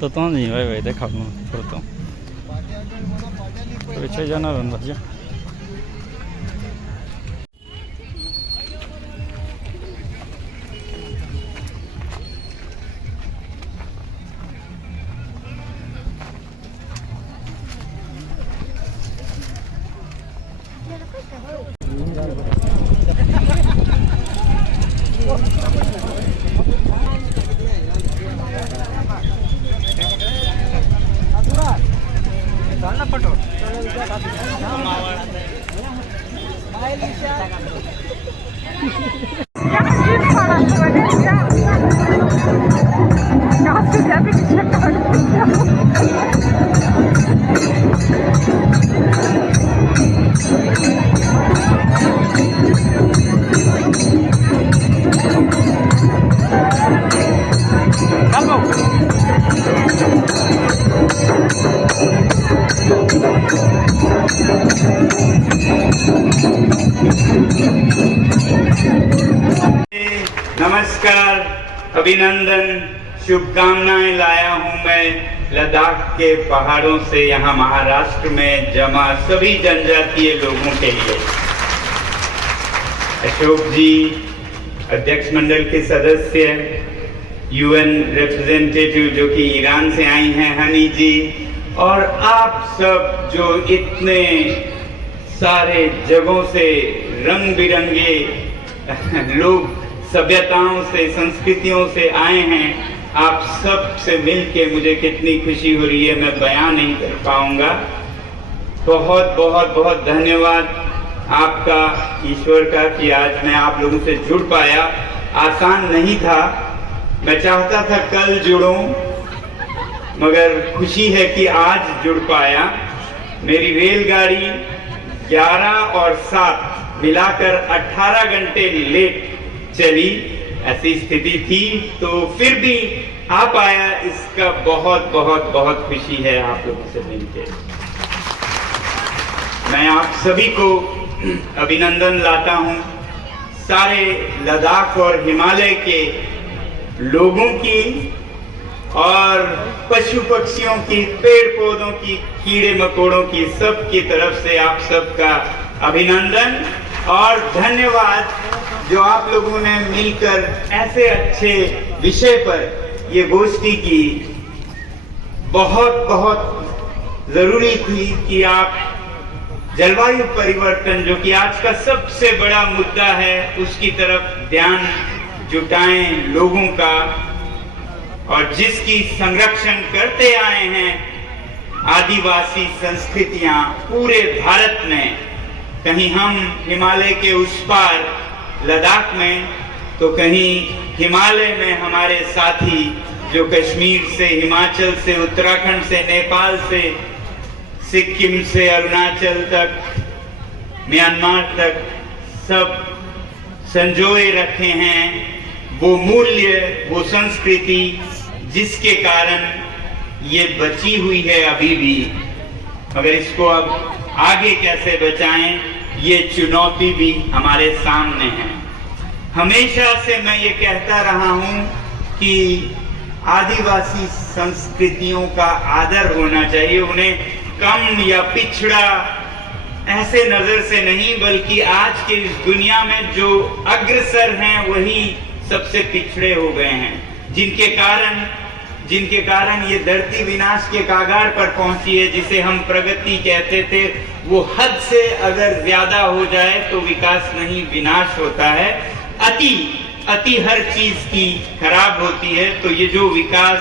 또 떠나니 왜 내 가고 그렇다. 왜 최전화는 거죠? नमस्कार, अभिनंदन, शुभकामनाएं लाया हूं मैं लद्दाख के पहाड़ों से यहाँ महाराष्ट्र में जमा सभी जनजातीय लोगों के लिए। अशोक जी, अध्यक्ष मंडल के सदस्य, यूएन रिप्रेजेंटेटिव जो कि ईरान से आई हैं हनी जी, और आप सब जो इतने सारे जगहों से रंग बिरंगे लोग सभ्यताओं से संस्कृतियों से आए हैं, आप सब से मिलके मुझे कितनी खुशी हो रही है मैं बयान नहीं कर पाऊंगा। बहुत बहुत बहुत धन्यवाद आपका, ईश्वर का, कि आज मैं आप लोगों से जुड़ पाया। आसान नहीं था, मैं चाहता था कल जुड़ूं, मगर खुशी है कि आज जुड़ पाया। मेरी रेलगाड़ी 11 और 7 मिलाकर 18 घंटे लेट चली, ऐसी स्थिति थी, तो फिर भी आ पाया। इसका बहुत बहुत बहुत खुशी है आप लोगों से मिलकर। मैं आप सभी को अभिनंदन लाता हूं, सारे लद्दाख और हिमालय के लोगों की और पशु पक्षियों की, पेड़ पौधों की, कीड़े मकोड़ों की, सब की तरफ से आप सबका अभिनंदन और धन्यवाद जो आप लोगों ने मिलकर ऐसे अच्छे विषय पर ये गोष्ठी की। बहुत बहुत जरूरी थी कि आप जलवायु परिवर्तन, जो कि आज का सबसे बड़ा मुद्दा है, उसकी तरफ ध्यान जुटाएं लोगों का, और जिसकी संरक्षण करते आए हैं आदिवासी संस्कृतियां पूरे भारत में। कहीं हम हिमालय के उस पार लद्दाख में, तो कहीं हिमालय में हमारे साथी जो कश्मीर से, हिमाचल से, उत्तराखंड से, नेपाल से, सिक्किम से अरुणाचल तक, म्यांमार तक, सब संजोए रखे हैं वो मूल्य, वो संस्कृति जिसके कारण ये बची हुई है अभी भी। मगर इसको अब आगे कैसे बचाएं, ये चुनौती भी हमारे सामने है। हमेशा से मैं ये कहता रहा हूं कि आदिवासी संस्कृतियों का आदर होना चाहिए, उन्हें कम या पिछड़ा ऐसे नजर से नहीं, बल्कि आज के इस दुनिया में जो अग्रसर हैं वही सबसे पिछड़े हो गए हैं, जिनके कारण ये धरती विनाश के कागार पर पहुंची है। जिसे हम प्रगति कहते थे, वो हद से अगर ज्यादा हो जाए तो विकास नहीं, विनाश होता है। अति हर चीज की खराब होती है। तो ये जो विकास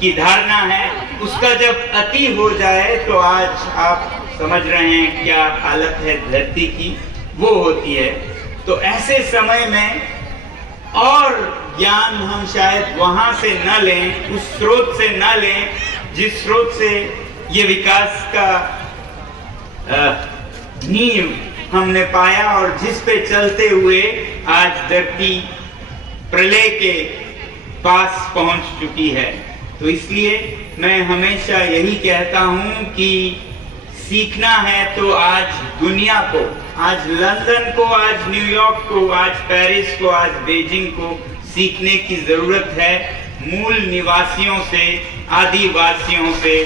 की धारणा है, उसका जब अति हो जाए तो आज आप समझ रहे हैं क्या हालत है धरती की, वो होती है। तो ऐसे समय में और ज्ञान हम शायद वहां से न लें, उस स्रोत से न लें जिस स्रोत से ये विकास का नींव हमने पाया और जिस पे चलते हुए आज धरती प्रलय के पास पहुंच चुकी है। तो इसलिए मैं हमेशा यही कहता हूं कि सीखना है तो आज दुनिया को, आज लंदन को, आज न्यूयॉर्क को, आज पेरिस को, आज बीजिंग को सीखने की जरूरत है। मूल निवासियों से, आदिवासियों से,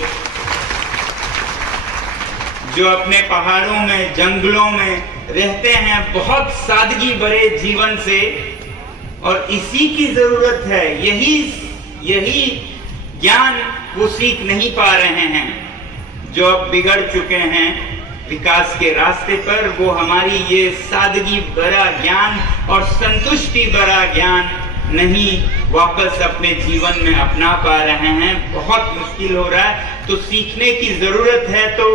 जो अपने पहाड़ों में, जंगलों में रहते हैं, बहुत सादगी भरे जीवन से, और इसी की जरूरत है। यही ज्ञान वो सीख नहीं पा रहे हैं, जो अब बिगड़ चुके हैं विकास के रास्ते पर। वो हमारी ये सादगी भरा ज्ञान और संतुष्टि भरा ज्ञान नहीं वापस अपने जीवन में अपना पा रहे हैं। बहुत मुश्किल हो रहा है। तो सीखने की जरूरत है। तो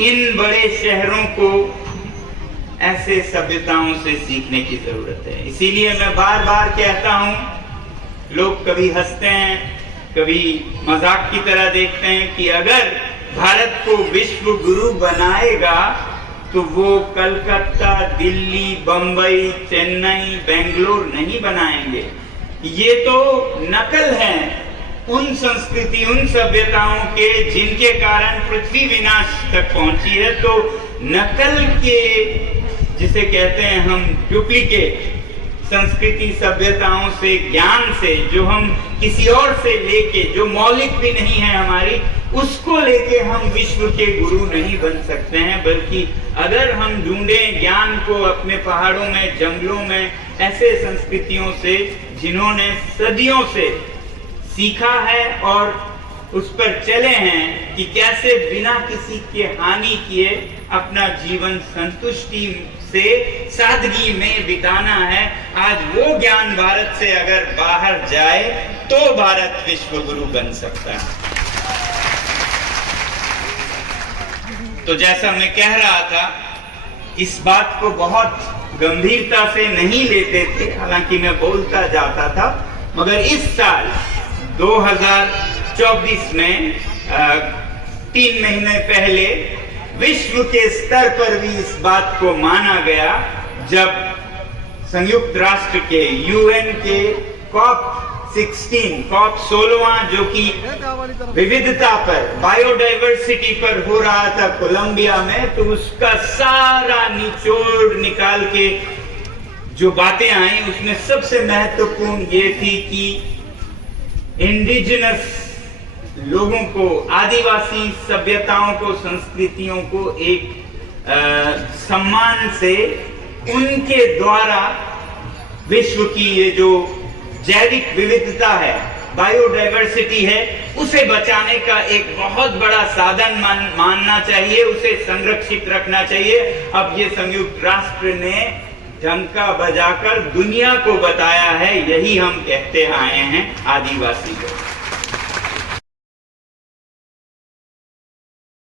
इन बड़े शहरों को ऐसे सभ्यताओं से सीखने की जरूरत है। इसीलिए मैं बार बार कहता हूं, लोग कभी हंसते हैं, कभी मजाक की तरह देखते हैं कि अगर भारत को विश्व गुरु बनाएगा तो वो कलकत्ता, दिल्ली, बंबई, चेन्नई, बेंगलोर नहीं बनाएंगे। ये तो नकल है उन संस्कृति, उन सभ्यताओं के जिनके कारण पृथ्वी विनाश तक पहुंची है। तो नकल के, जिसे कहते हैं हम डुप्लीकेट संस्कृति, सभ्यताओं से, ज्ञान से, जो हम किसी और से लेके, जो मौलिक भी नहीं है हमारी, उसको लेके हम विश्व के गुरु नहीं बन सकते हैं। बल्कि अगर हम ढूंढें ज्ञान को अपने पहाड़ों में, जंगलों में, ऐसे संस्कृतियों से जिन्होंने सदियों से सीखा है और उस पर चले हैं कि कैसे बिना किसी के हानि किए अपना जीवन संतुष्टि से, सादगी में बिताना है। आज वो ज्ञान भारत से अगर बाहर जाए तो भारत विश्व गुरु बन सकता है। तो जैसा मैं कह रहा था, इस बात को बहुत गंभीरता से नहीं लेते थे, हालांकि मैं बोलता जाता था, मगर इस साल 2024 में 3 महीने पहले विश्व के स्तर पर भी इस बात को माना गया, जब संयुक्त राष्ट्र के, यूएन के COP 16 जो कि विविधता पर, बायोडाइवर्सिटी पर हो रहा था कोलंबिया में, तो उसका सारा निचोड़ निकाल के जो बातें आई, उसमें सबसे महत्वपूर्ण ये थी कि इंडिजिनस लोगों को, आदिवासी सभ्यताओं को, संस्कृतियों को एक सम्मान से उनके द्वारा विश्व की ये जो जैविक विविधता है, बायोडाइवर्सिटी है, उसे बचाने का एक बहुत बड़ा साधन मानना चाहिए, उसे संरक्षित रखना चाहिए। अब ये संयुक्त राष्ट्र ने डंका बजाकर दुनिया को बताया है, यही हम कहते आए हैं आदिवासी को।